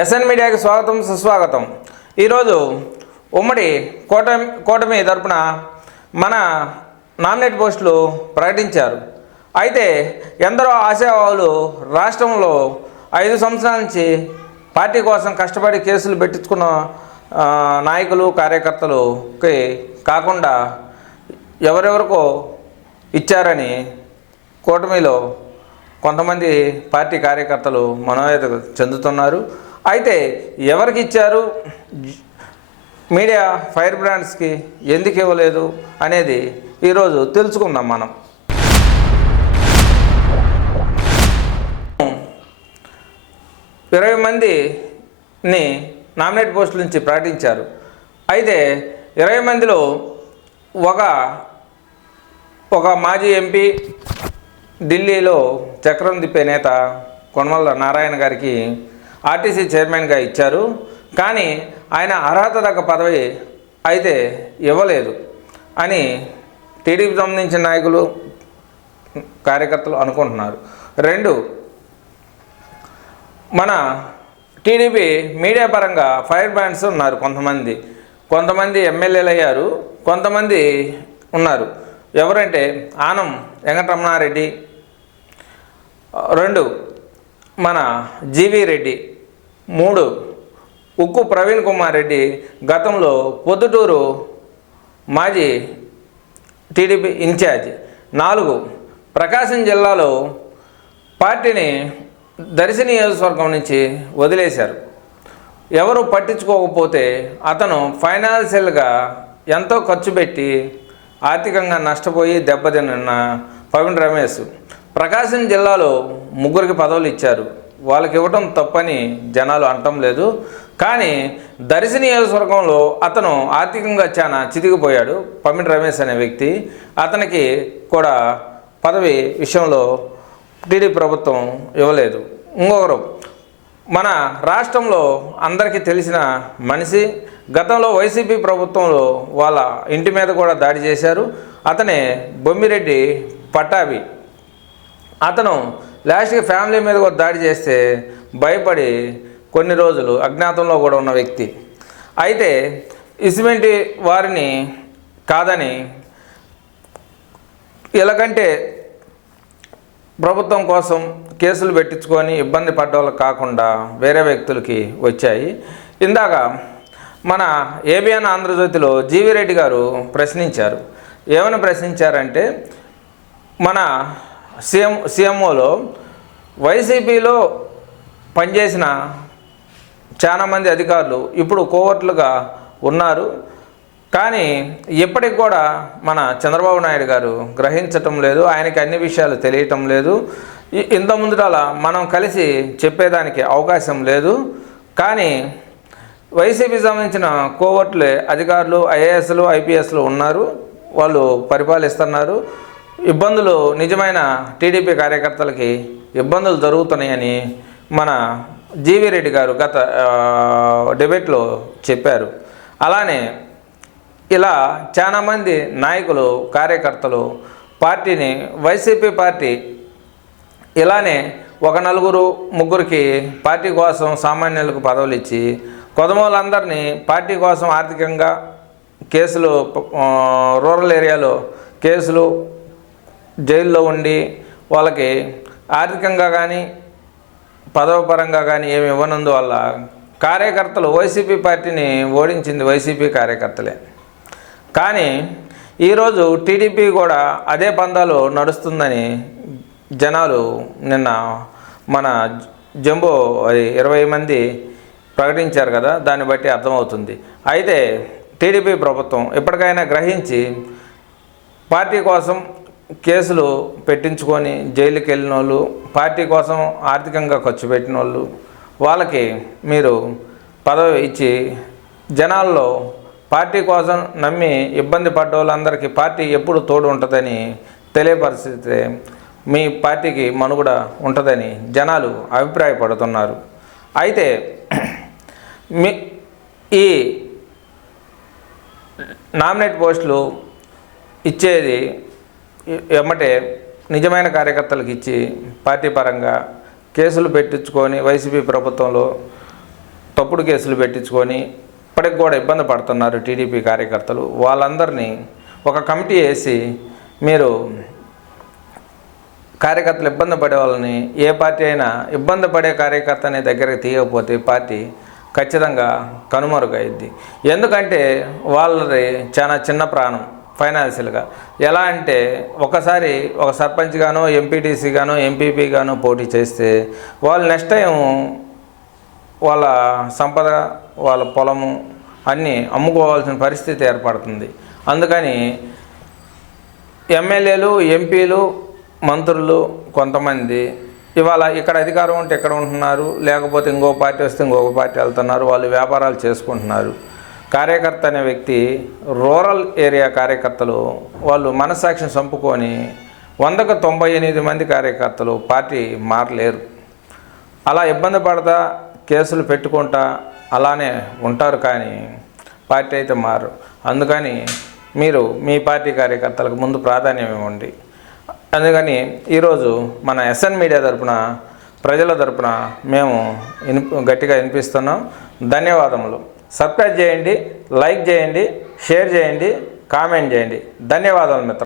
SN మీడియాకి స్వాగతం సుస్వాగతం। ఈరోజు ఉమ్మడి కూటమి తరపున మన నామినేట్ పోస్టులు ప్రకటించారు। అయితే ఎందరో ఆశావాహులు రాష్ట్రంలో 5 సంవత్సరాల నుంచి పార్టీ కోసం కష్టపడి కేసులు పెట్టించుకున్న నాయకులు కార్యకర్తలుకి కాకుండా ఎవరెవరికో ఇచ్చారని కూటమిలో కొంతమంది పార్టీ కార్యకర్తలు మనోవేదన చెందుతున్నారు। అయితే ఎవరికి ఇచ్చారు, మీడియా ఫైర్ బ్రాండ్స్కి ఎందుకు ఇవ్వలేదు అనేది ఈరోజు తెలుసుకుందాం మనం। 20 మందిని నామినేట్ పోస్టుల నుంచి ప్రకటించారు। అయితే 20 మందిలో ఒక మాజీ ఎంపీ, ఢిల్లీలో చక్రం తిప్పే నేత కొనమల్ల నారాయణ గారికి ఆర్టీసీ చైర్మన్గా ఇచ్చారు। కానీ ఆయన అర్హత తగ్గ పదవి అయితే ఇవ్వలేదు అని టీడీపీకి సంబంధించిన నాయకులు కార్యకర్తలు అనుకుంటున్నారు। 2, మన టీడీపీ మీడియా పరంగా ఫైర్ బ్రాండ్స్ ఉన్నారు। కొంతమంది ఎమ్మెల్యేలు అయ్యారు, కొంతమంది ఉన్నారు। ఎవరంటే ఆనం వెంకటరమణారెడ్డి, 2 మన జీవి రెడ్డి, 3 ఉక్కు ప్రవీణ్ కుమార్ రెడ్డి, గతంలో పొద్దుటూరు మాజీ టీడీపీ ఇన్ఛార్జ్, 4 ప్రకాశం జిల్లాలో పార్టీని దర్శి నియోజకవర్గం నుంచి వదిలేశారు। ఎవరు పట్టించుకోకపోతే అతను ఫైనాన్షియల్గా ఎంతో ఖర్చు పెట్టి ఆర్థికంగా నష్టపోయి దెబ్బతిన్న పవన్ రమేష్ ప్రకాశం జిల్లాలో 3కి పదవులు ఇచ్చారు। వాళ్ళకి ఇవ్వటం తప్పని జనాలు అనటం లేదు, కానీ దర్శి నియోజకవర్గంలో అతను ఆర్థికంగా చాలా చితికిపోయాడు। పవన్ రమేష్ అనే వ్యక్తి, అతనికి కూడా పదవి విషయంలో టీడీపీ ప్రభుత్వం ఇవ్వలేదు। ఇంకొకరు మన రాష్ట్రంలో అందరికీ తెలిసిన మనిషి, గతంలో వైసీపీ ప్రభుత్వంలో వాళ్ళ ఇంటి మీద కూడా దాడి చేశారు, అతనే బొమ్మిరెడ్డి పట్టాభి। అతను లాస్ట్కి ఫ్యామిలీ మీద కూడా దాడి చేస్తే భయపడి కొన్ని రోజులు అజ్ఞాతంలో కూడా ఉన్న వ్యక్తి। అయితే ఇటువంటి వారిని కాదని ఎలాగంటే ప్రభుత్వం కోసం కేసులు పెట్టించుకొని ఇబ్బంది పడ్డవాళ్ళకి కాకుండా వేరే వ్యక్తులకి వచ్చాయి। ఇందాక మన ఏబిఎన్ ఆంధ్రజ్యోతిలో జీవి రెడ్డి గారు ప్రశ్నించారు। ఏమని ప్రశ్నించారంటే, మన సీఎంఓలో వైసీపీలో పనిచేసిన చాలామంది అధికారులు ఇప్పుడు కోవర్టులుగా ఉన్నారు, కానీ ఇప్పటికి కూడా మన చంద్రబాబు నాయుడు గారు గ్రహించటం లేదు, ఆయనకి అన్ని విషయాలు తెలియటం లేదు। ఇంత ముందుటాల మనం కలిసి చెప్పేదానికి అవకాశం లేదు, కానీ వైసీపీ సంబంధించిన కోవర్టులే అధికారులు, ఐఏఎస్లు, ఐపీఎస్లు ఉన్నారు, వాళ్ళు పరిపాలిస్తున్నారు। ఇబ్బందులు నిజమైన టీడీపీ కార్యకర్తలకి ఇబ్బందులు జరుగుతున్నాయని మన జీవి రెడ్డి గారు గత డిబేట్లో చెప్పారు। అలానే ఇలా చాలామంది నాయకులు కార్యకర్తలు పార్టీని, వైసీపీ పార్టీ ఇలానే ఒక 4-3కి పార్టీ కోసం సామాన్యులకు పదవులు ఇచ్చి కొదమోళ్ళందరినీ పార్టీ కోసం ఆర్థికంగా కేసులు, రూరల్ ఏరియాలో కేసులు, జైల్లో ఉండి వాళ్ళకి ఆర్థికంగా కానీ పదవిపరంగా కానీ ఏమి ఇవ్వనందువల్ల కార్యకర్తలు వైసీపీ పార్టీని ఓడించింది వైసీపీ కార్యకర్తలే। కానీ ఈరోజు టీడీపీ కూడా అదే పందాలు నడుస్తుందని జనాలు నిన్న మన జంబో 20 మంది ప్రకటించారు కదా, దాన్ని బట్టి అర్థమవుతుంది। అయితే టీడీపీ ప్రభుత్వం ఎప్పటికైనా గ్రహించి పార్టీ కోసం కేసులు పెట్టించుకొని జైలుకి వెళ్ళిన వాళ్ళు, పార్టీ కోసం ఆర్థికంగా ఖర్చు పెట్టిన వాళ్ళు, వాళ్ళకి మీరు పదవి ఇచ్చి జనాల్లో పార్టీ కోసం నమ్మి ఇబ్బంది పడ్డ వాళ్ళందరికీ పార్టీ ఎప్పుడు తోడు ఉంటుందని తెలియపరిస్తే మీ పార్టీకి మనుగడ ఉంటుందని జనాలు అభిప్రాయపడుతున్నారు। అయితే ఈ నామినేట్ పోస్టులు ఇచ్చేది ఎమ్మటే నిజమైన కార్యకర్తలకు ఇచ్చి పార్టీ పరంగా కేసులు పెట్టించుకొని వైసీపీ ప్రభుత్వంలో తప్పుడు కేసులు పెట్టించుకొని ఇప్పటికి కూడా ఇబ్బంది పడుతున్నారు టీడీపీ కార్యకర్తలు. వాళ్ళందరినీ ఒక కమిటీ వేసి మీరు కార్యకర్తలు ఇబ్బంది పడే వాళ్ళని, ఏ పార్టీ అయినా ఇబ్బంది పడే కార్యకర్తని దగ్గరికి తీయకపోతే పార్టీ ఖచ్చితంగా కనుమరుగైద్ది. ఎందుకంటే వాళ్ళది చాలా చిన్న ప్రాణం ఫైనాన్షియల్గా. ఎలా అంటే ఒకసారి ఒక సర్పంచ్ గానో, ఎంపీటీసీ గానో, ఎంపీపీ గానో పోటీ చేస్తే వాళ్ళు నెక్స్ట్ టైం వాళ్ళ సంపద, వాళ్ళ పొలము అన్నీ అమ్ముకోవాల్సిన పరిస్థితి ఏర్పడుతుంది. అందుకని ఎమ్మెల్యేలు, ఎంపీలు, మంత్రులు కొంతమంది ఇవాళ ఇక్కడ అధికారం ఉంటే ఇక్కడ ఉంటున్నారు, లేకపోతే ఇంకో పార్టీ వస్తే ఇంకొక పార్టీ వెళ్తున్నారు, వాళ్ళు వ్యాపారాలు చేసుకుంటున్నారు. కార్యకర్త అనే వ్యక్తి రూరల్ ఏరియా కార్యకర్తలు వాళ్ళు మనస్సాక్షిని చంపుకొని 100కు 98 మంది కార్యకర్తలు పార్టీ మారలేరు. అలా ఇబ్బంది పడతా కేసులు పెట్టుకుంటా అలానే ఉంటారు, కానీ పార్టీ అయితే మారు. అందుకని మీరు మీ పార్టీ కార్యకర్తలకు ముందు ప్రాధాన్యం ఇవ్వండి. అందుకని ఈరోజు మన ఎస్ఎన్ మీడియా తరపున, ప్రజల తరపున మేము గట్టిగా వినిపిస్తున్నాం. ధన్యవాదములు. సబ్స్క్రైబ్ చేయండి, లైక్ చేయండి, షేర్ చేయండి, కామెంట్ చేయండి. ధన్యవాదాలు మిత్రులు.